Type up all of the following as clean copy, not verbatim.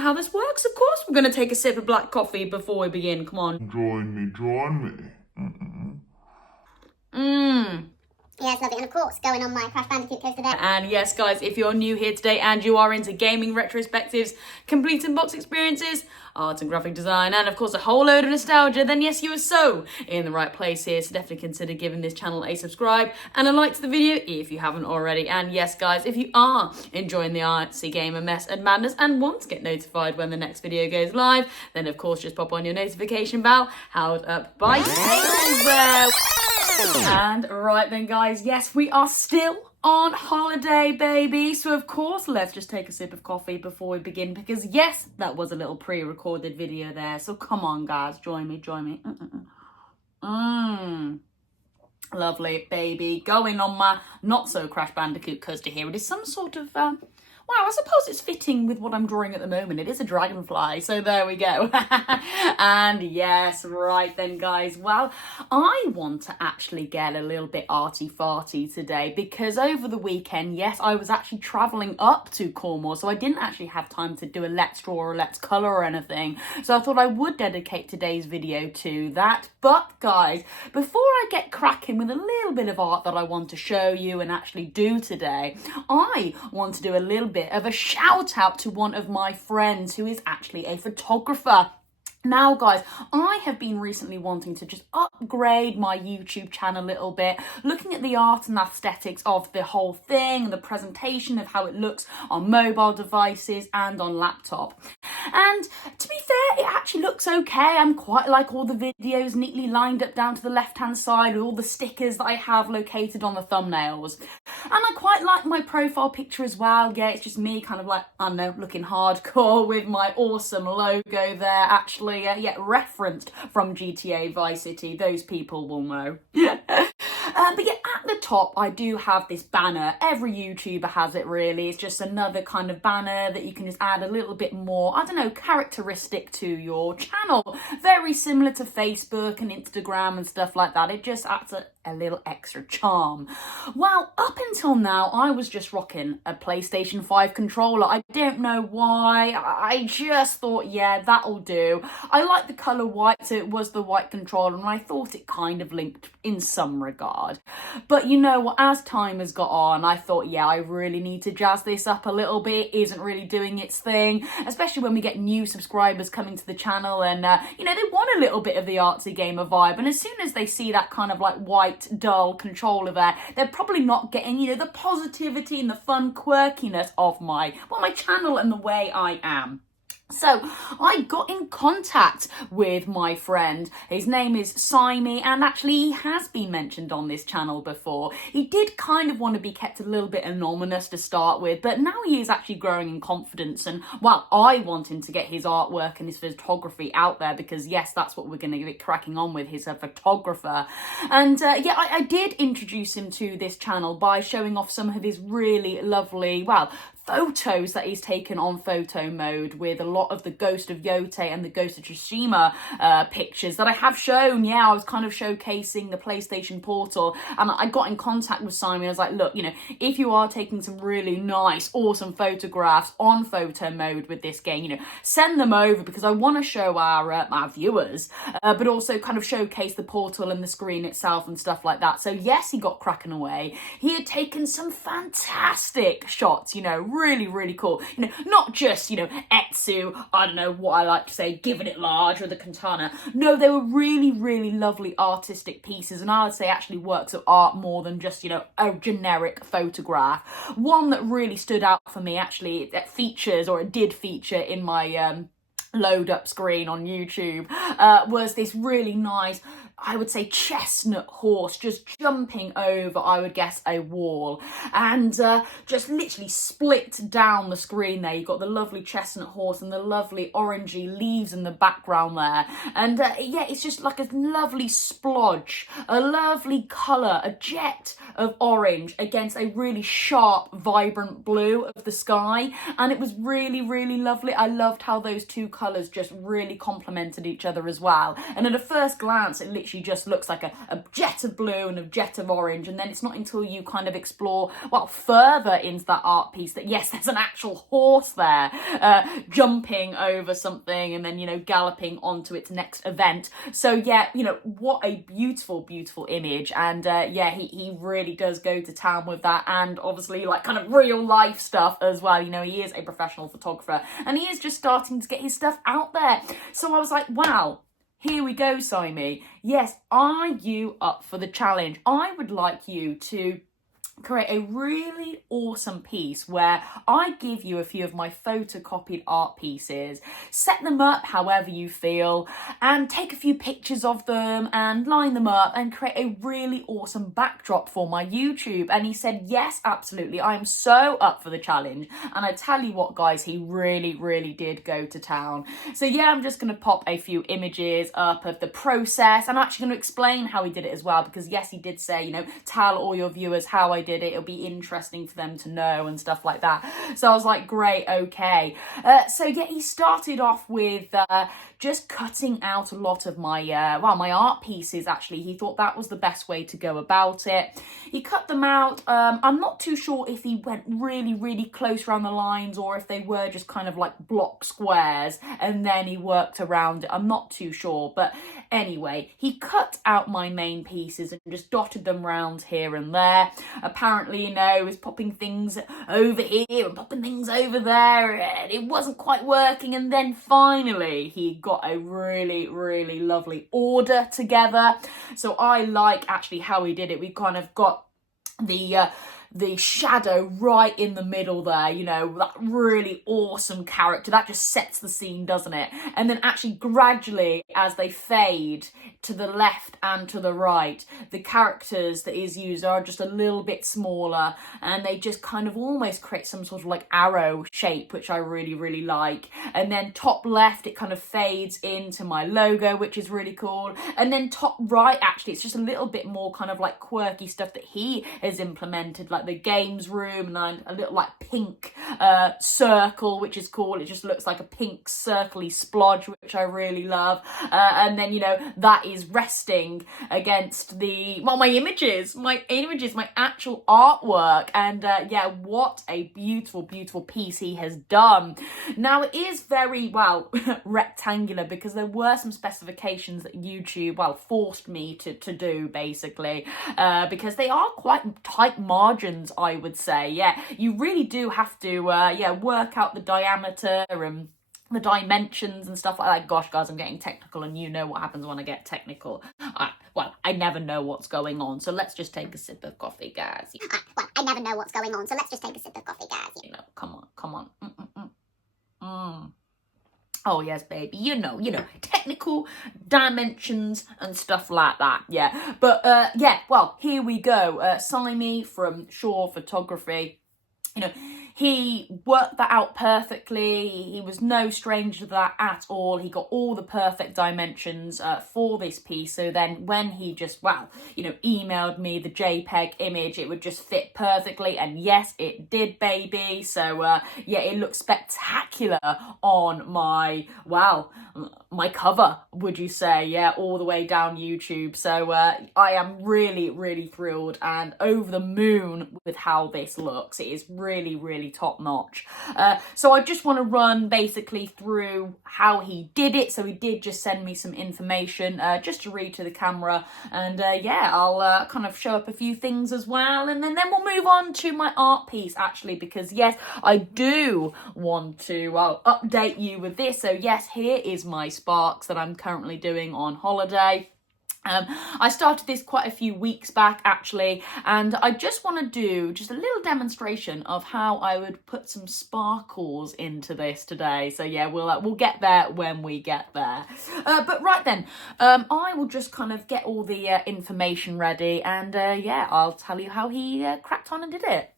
know how this works? Of course we're going to take a sip of black coffee before we begin. Come on. Join me. Yes, lovely. And of course, going on my Crash Bandicoot coaster there. And yes, guys, if you're new here today and you are into gaming retrospectives, complete unbox experiences, art and graphic design, and of course a whole load of nostalgia, then yes, you are so in the right place here. So definitely consider giving this channel a subscribe and a like to the video if you haven't already. And yes, guys, if you are enjoying the artsy gamer mess and madness and want to get notified when the next video goes live, then of course just pop on your notification bell, held up by Hazel. And right then, guys, yes, we are still on holiday, baby. So of course, let's just take a sip of coffee before we begin, because yes, that was a little pre-recorded video there. So come on, guys, join me. Lovely, baby. Going on my not so Crash Bandicoot coaster here. It is some sort of wow, I suppose it's fitting with what I'm drawing at the moment. It is a dragonfly, so there we go. And yes, right then, guys. Well, I want to actually get a little bit arty-farty today, because over the weekend, yes, I was actually travelling up to Cornwall, so I didn't actually have time to do a Let's Draw or Let's Colour or anything. So I thought I would dedicate today's video to that. But, guys, before I get cracking with a little bit of art that I want to show you and actually do today, I want to do a little bit of a shout out to one of my friends who is actually a photographer. Now, guys, I have been recently wanting to just upgrade my YouTube channel a little bit, looking at the art and aesthetics of the whole thing and the presentation of how it looks on mobile devices and on laptop. And to be fair, it actually looks okay. I'm quite like all the videos neatly lined up down to the left-hand side with all the stickers that I have located on the thumbnails. And I quite like my profile picture as well. Yeah, it's just me kind of like, I don't know, looking hardcore with my awesome logo there, actually. Referenced from GTA Vice City. Those people will know. But yeah, at the top, I do have this banner. Every YouTuber has it, really. It's just another kind of banner that you can just add a little bit more, I don't know, characteristic to your channel. Very similar to Facebook and Instagram and stuff like that. It just adds a little extra charm. Well, up until now, I was just rocking a PlayStation 5 controller. I don't know why. I just thought, yeah, that'll do. I like the colour white, so it was the white controller, and I thought it kind of linked in some regard. But you know what, as time has got on, I thought, yeah, I really need to jazz this up a little bit. It isn't really doing its thing, especially when we get new subscribers coming to the channel and, you know, they want a little bit of the artsy gamer vibe. And as soon as they see that kind of like white, dull controller there, they're probably not getting, you know, the positivity and the fun quirkiness of my channel and the way I am. So I got in contact with my friend. His name is Simey, and actually he has been mentioned on this channel before. He did kind of want to be kept a little bit anonymous to start with, but now he is actually growing in confidence, and well, I want him to get his artwork and his photography out there, because yes, that's what we're going to get cracking on with. He's a photographer. And I did introduce him to this channel by showing off some of his really lovely, photos that he's taken on photo mode, with a lot of the Ghost of Yotei and the Ghost of Tsushima pictures that I have shown. Yeah, I was kind of showcasing the PlayStation Portal, and I got in contact with Simon. I was like, look, you know, if you are taking some really nice, awesome photographs on photo mode with this game, you know, send them over, because I want to show our viewers, but also kind of showcase the portal and the screen itself and stuff like that. So yes, he got cracking away. He had taken some fantastic shots, you know, really cool. You know, not just, you know, Etsu, I don't know what I like to say, giving it large, or the katana. No, they were really lovely artistic pieces, and I would say actually works of art more than just, you know, a generic photograph. One that really stood out for me, actually, that features, or it did feature in my load up screen on YouTube, was this really nice, I would say, chestnut horse just jumping over, I would guess, a wall, and just literally split down the screen there. You've got the lovely chestnut horse and the lovely orangey leaves in the background there, and yeah, it's just like a lovely splodge, a lovely colour, a jet of orange against a really sharp, vibrant blue of the sky, and it was really lovely. I loved how those two colours just really complemented each other as well, and at a first glance, it literally literally just looks like a jet of blue and a jet of orange. And then it's not until you kind of explore, well, further into that art piece that, yes, there's an actual horse there jumping over something and then, you know, galloping onto its next event. So, yeah, you know, what a beautiful, beautiful image. And, yeah, he really does go to town with that. And obviously, like, kind of real life stuff as well. You know, he is a professional photographer and he is just starting to get his stuff out there. So I was like, wow. Here we go, Simey. Yes, are you up for the challenge? I would like you to create a really awesome piece where I give you a few of my photocopied art pieces, set them up however you feel, and take a few pictures of them and line them up and create a really awesome backdrop for my YouTube. And he said, yes, absolutely, I am so up for the challenge. And I tell you what, guys, he really, really did go to town. So yeah, I'm just going to pop a few images up of the process. I'm actually going to explain how he did it as well, because yes, he did say, you know, tell all your viewers how I did it. It'll be interesting for them to know and stuff like that. So I was like, great, okay. So yeah, he started off with just cutting out a lot of my, my art pieces, actually. He thought that was the best way to go about it. He cut them out. I'm not too sure if he went really, really close around the lines or if they were just kind of like block squares and then he worked around it. I'm not too sure. But anyway, he cut out my main pieces and just dotted them around here and there. Apparently, you know, he was popping things over here and popping things over there and it wasn't quite working. And then finally, he got a really, really lovely order together. So I like actually how he did it. We kind of got the shadow right in the middle there, you know, that really awesome character. That just sets the scene, doesn't it? And then actually gradually, as they fade to the left and to the right, the characters that is used are just a little bit smaller and they just kind of almost create some sort of like arrow shape, which I really, really like. And then top left, it kind of fades into my logo, which is really cool. And then top right, actually, it's just a little bit more kind of like quirky stuff that he has implemented, like the games room, and then a little like pink circle, which is cool. It just looks like a pink circly splodge, which I really love. And then, you know, that is resting against my images, my actual artwork. And yeah, what a beautiful, beautiful piece he has done. Now it is very, well, rectangular because there were some specifications that YouTube, well, forced me to do basically, because they are quite tight margins, I would say. Yeah, you really do have to, work out the diameter and the dimensions and stuff like that. Gosh, guys, I'm getting technical and you know what happens when I get technical. I never know what's going on. So let's just take a sip of coffee, guys. I never know what's going on. So let's just take a sip of coffee, guys. You know, come on. Oh, yes, baby. You know, technical dimensions and stuff like that. Yeah. But, well, here we go. Simey from Shaw Photography, you know, he worked that out perfectly. He was no stranger to that at all. He got all the perfect dimensions for this piece. So then when he just, emailed me the JPEG image, it would just fit perfectly. And yes, it did, baby. So, it looks spectacular on my cover, would you say? Yeah, all the way down YouTube. So I am really, really thrilled and over the moon with how this looks. It is really, really top notch. So I just want to run basically through how he did it. So he did just send me some information just to read to the camera. And I'll kind of show up a few things as well. And then we'll move on to my art piece, actually, because yes, I do want to update you with this. So yes, here is my sparks that I'm currently doing on holiday. I started this quite a few weeks back, actually, and I just want to do just a little demonstration of how I would put some sparkles into this today. So yeah, we'll get there when we get there. But right then, I will just kind of get all the information ready, and I'll tell you how he cracked on and did it.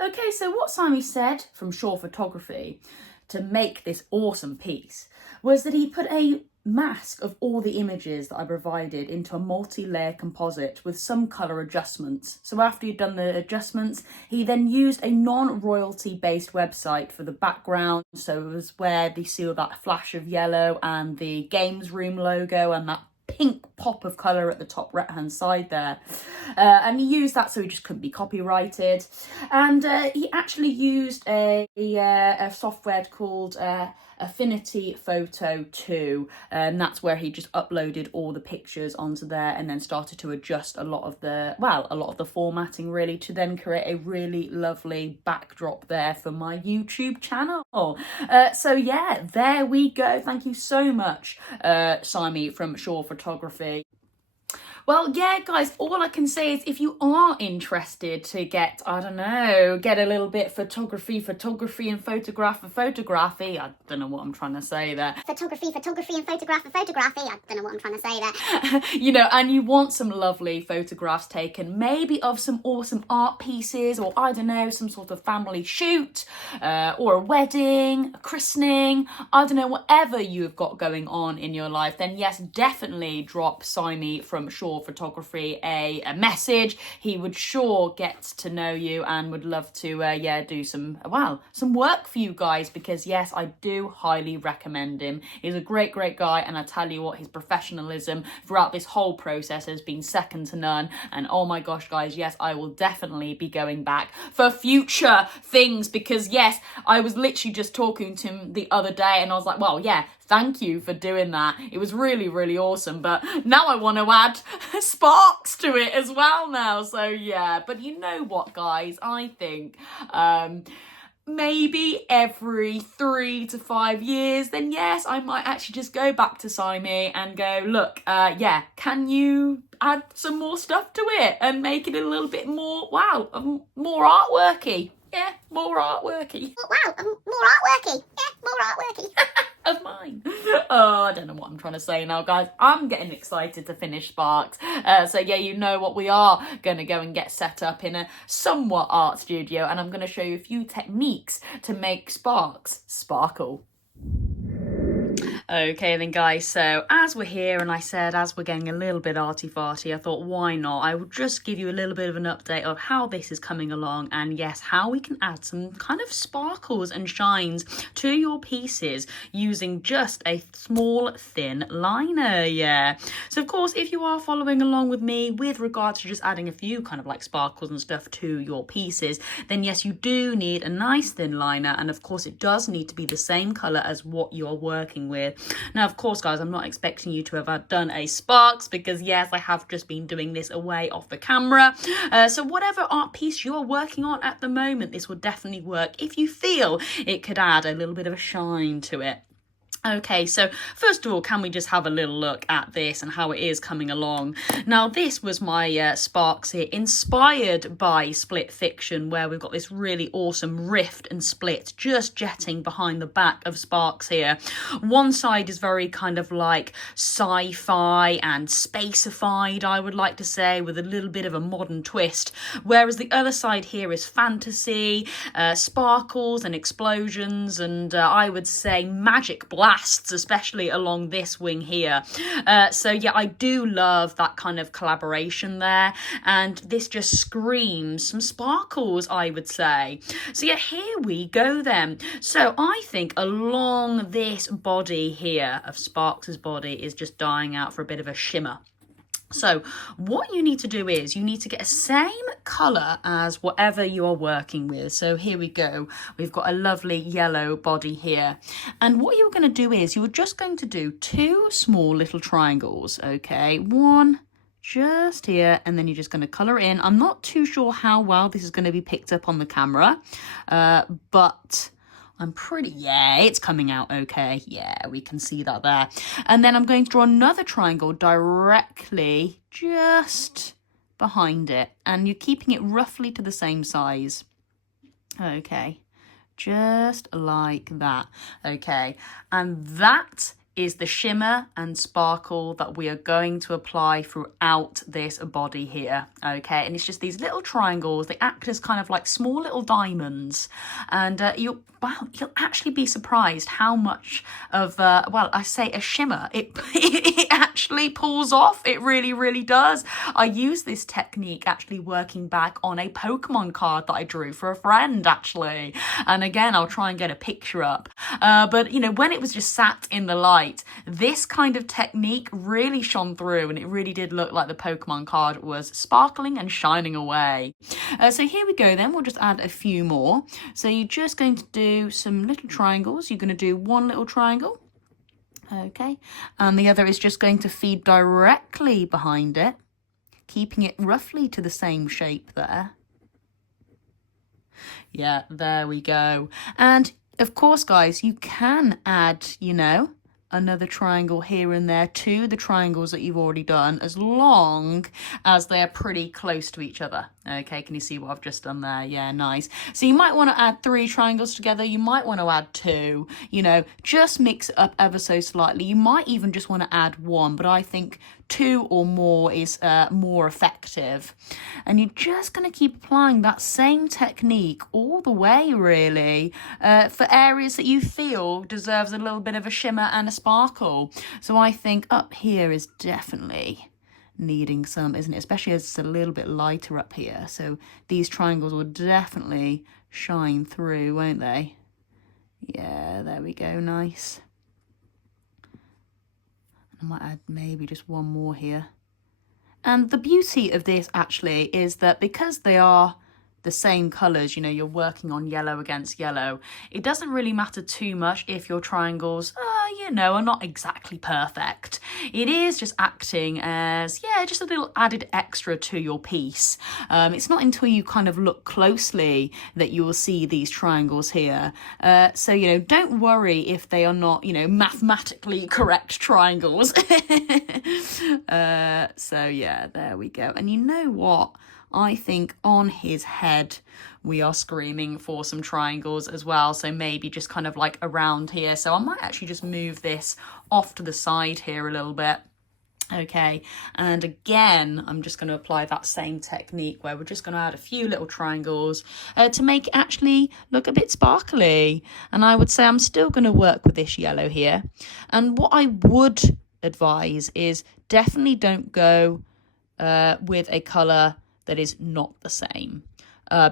Okay, so what Simey said from Shaw Photography to make this awesome piece was that he put a mask of all the images that I provided into a multi-layer composite with some colour adjustments. So after he'd done the adjustments, he then used a non-royalty based website for the background. So it was where they see all that flash of yellow and the games room logo and that pink pop of colour at the top right hand side there, and he used that so he just couldn't be copyrighted. And he actually used a software called Affinity Photo 2, and that's where he just uploaded all the pictures onto there and then started to adjust a lot of the formatting really to then create a really lovely backdrop there for my YouTube channel. So yeah, there we go. Thank you so much, Simon from Shaw Photography. Well, yeah, guys, all I can say is if you are interested to get, I don't know, get a little bit photography and photography. I don't know what I'm trying to say there. Photography and photography. I don't know what I'm trying to say there. You know, and you want some lovely photographs taken, maybe of some awesome art pieces, or I don't know, some sort of family shoot, or a wedding, a christening, I don't know, whatever you've got going on in your life, then yes, definitely drop Simon from Shaw Photography a message. He would sure get to know you and would love to do some work for you guys, because yes, I do highly recommend him. He's a great guy, and I tell you what, his professionalism throughout this whole process has been second to none. And oh my gosh, guys, yes, I will definitely be going back for future things, because yes, I was literally just talking to him the other day and I was like, well, yeah, thank you for doing that. It was really awesome. But now I want to add sparks to it as well now. So yeah, but you know what, guys? I think maybe every 3 to 5 years, then yes, I might actually just go back to Simon and go, look, can you add some more stuff to it and make it a little bit more, more artworky? Yeah, more artworky. Wow, more artworky. Yeah, more artworky. Of mine. Oh, I don't know what I'm trying to say now, guys. I'm getting excited to finish Sparks. So yeah, you know what, we are going to go and get set up in a somewhat art studio, and I'm going to show you a few techniques to make Sparks sparkle. Okay then, guys, so as we're here, and I said as we're getting a little bit arty-farty, I thought why not, I would just give you a little bit of an update of how this is coming along, and yes, how we can add some kind of sparkles and shines to your pieces using just a small thin liner. Yeah, so of course, if you are following along with me with regards to just adding a few kind of like sparkles and stuff to your pieces, then yes, you do need a nice thin liner, and of course it does need to be the same colour as what you're working with. Now, of course, guys, I'm not expecting you to have done a Sparks, because yes, I have just been doing this away off the camera. So whatever art piece you are working on at the moment, this will definitely work if you feel it could add a little bit of a shine to it. Okay, so first of all, can we just have a little look at this and how it is coming along? Now, this was my Sparks here, inspired by Split Fiction, where we've got this really awesome rift and split just jetting behind the back of Sparks here. One side is very kind of like sci-fi and spacified, I would like to say, with a little bit of a modern twist, whereas the other side here is fantasy, sparkles and explosions, and I would say magic blasts, especially along this wing here. So yeah, I do love that kind of collaboration there, and this just screams some sparkles, I would say. So yeah, here we go then. So I think along this body here of Sparks's body is just dying out for a bit of a shimmer. So what you need to do is you need to get a same colour as whatever you are working with. So here we go. We've got a lovely yellow body here. And what you're going to do is you're just going to do 2 small little triangles. Okay, one just here, and then you're just going to colour it in. I'm not too sure how well this is going to be picked up on the camera, but I'm it's coming out okay. Yeah, we can see that there. And then I'm going to draw another triangle directly just behind it, and you're keeping it roughly to the same size. Okay, just like that. Okay, and that is the shimmer and sparkle that we are going to apply throughout this body here. Okay, and it's just these little triangles. They act as kind of like small little diamonds, and you'll actually be surprised how much of I say a shimmer it actually pulls off. It really does. I use this technique actually working back on a Pokemon card that I drew for a friend actually, and again I'll try and get a picture up, but you know, when it was just sat in the light, right, this kind of technique really shone through, and it really did look like the Pokemon card was sparkling and shining away. So here we go then, we'll just add a few more. So you're just going to do some little triangles. You're going to do one little triangle. Okay, and the other is just going to feed directly behind it, keeping it roughly to the same shape there. Yeah, there we go. And of course, guys, you can add, you know, another triangle here and there to the triangles that you've already done, as long as they're pretty close to each other. Okay, can you see what I've just done there? Yeah, nice. So you might want to add 3 triangles together. You might want to add 2, you know, just mix it up ever so slightly. You might even just want to add 1, but I think 2 or more is more effective. And you're just going to keep applying that same technique all the way, really, for areas that you feel deserves a little bit of a shimmer and a sparkle. So I think up here is definitely needing some, isn't it? Especially as it's a little bit lighter up here. So these triangles will definitely shine through, won't they? Yeah, there we go, nice. I might add maybe just one more here. And the beauty of this actually is that because they are the same colours, you know, you're working on yellow against yellow, it doesn't really matter too much if your triangles, you know, are not exactly perfect. It is just acting as, yeah, just a little added extra to your piece. It's not until you kind of look closely that you will see these triangles here. So, you know, don't worry if they are not, you know, mathematically correct triangles. So, yeah, there we go. And you know what? I think on his head, we are screaming for some triangles as well. So maybe just kind of like around here. So I might actually just move this off to the side here a little bit. Okay, and again, I'm just going to apply that same technique where we're just going to add a few little triangles to make it actually look a bit sparkly. And I would say I'm still going to work with this yellow here. And what I would advise is definitely don't go with a colour that is not the same,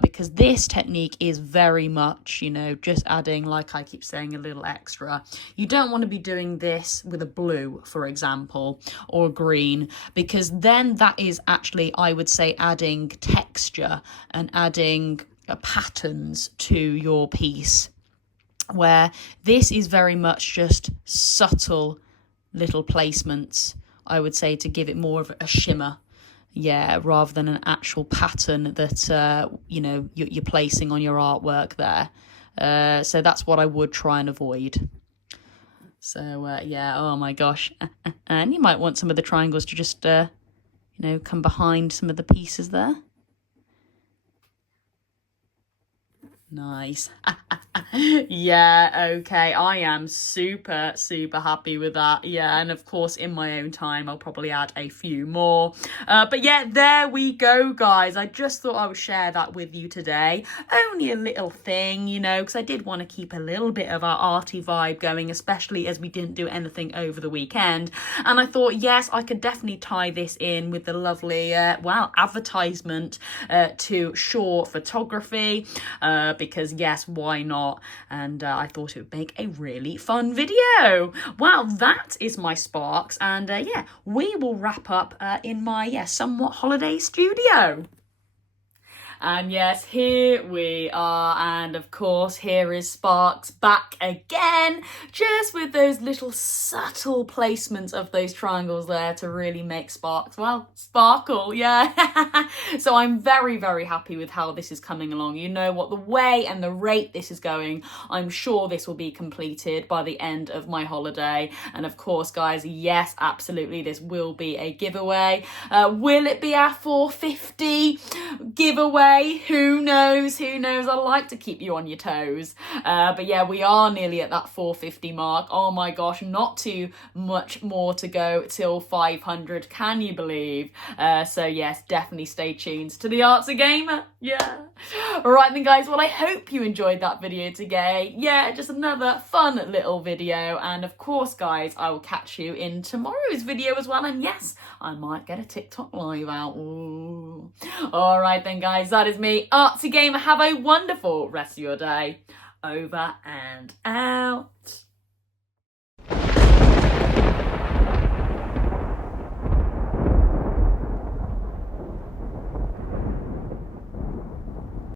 because this technique is very much, you know, just adding, like I keep saying, a little extra. You don't want to be doing this with a blue, for example, or green, because then that is actually, I would say, adding texture and adding patterns to your piece, where this is very much just subtle little placements, I would say, to give it more of a shimmer. Yeah, rather than an actual pattern that, you know, you're placing on your artwork there. So that's what I would try and avoid. So, yeah, oh my gosh. And you might want some of the triangles to just, you know, come behind some of the pieces there. Nice. Yeah, okay. I am super, super happy with that. Yeah, and of course, in my own time, I'll probably add a few more. But yeah, there we go, guys. I just thought I would share that with you today. Only a little thing, you know, because I did want to keep a little bit of our arty vibe going, especially as we didn't do anything over the weekend. And I thought, yes, I could definitely tie this in with the lovely, advertisement to Shaw Photography, because yes, why not? And I thought it would make a really fun video. Well, that is my sparks, and yeah, we will wrap up in my somewhat holiday studio. And yes, here we are, and of course here is Sparks back again, just with those little subtle placements of those triangles there to really make Sparks, well, sparkle, yeah. So I'm very, very happy with how this is coming along. You know what, the way and the rate this is going, I'm sure this will be completed by the end of my holiday. And of course, guys, yes, absolutely, this will be a giveaway. Will it be our 450 giveaway? Who knows? Who knows? I like to keep you on your toes. But yeah, we are nearly at that 450 mark. Oh my gosh, not too much more to go till 500. Can you believe? So yes, definitely stay tuned to the Arts a Gamer. Yeah. All right then, guys. Well, I hope you enjoyed that video today. Yeah, just another fun little video. And of course, guys, I will catch you in tomorrow's video as well. And yes, I might get a TikTok live out. Ooh. All right then, guys. That is me, Artsy Gamer. Have a wonderful rest of your day. Over and out.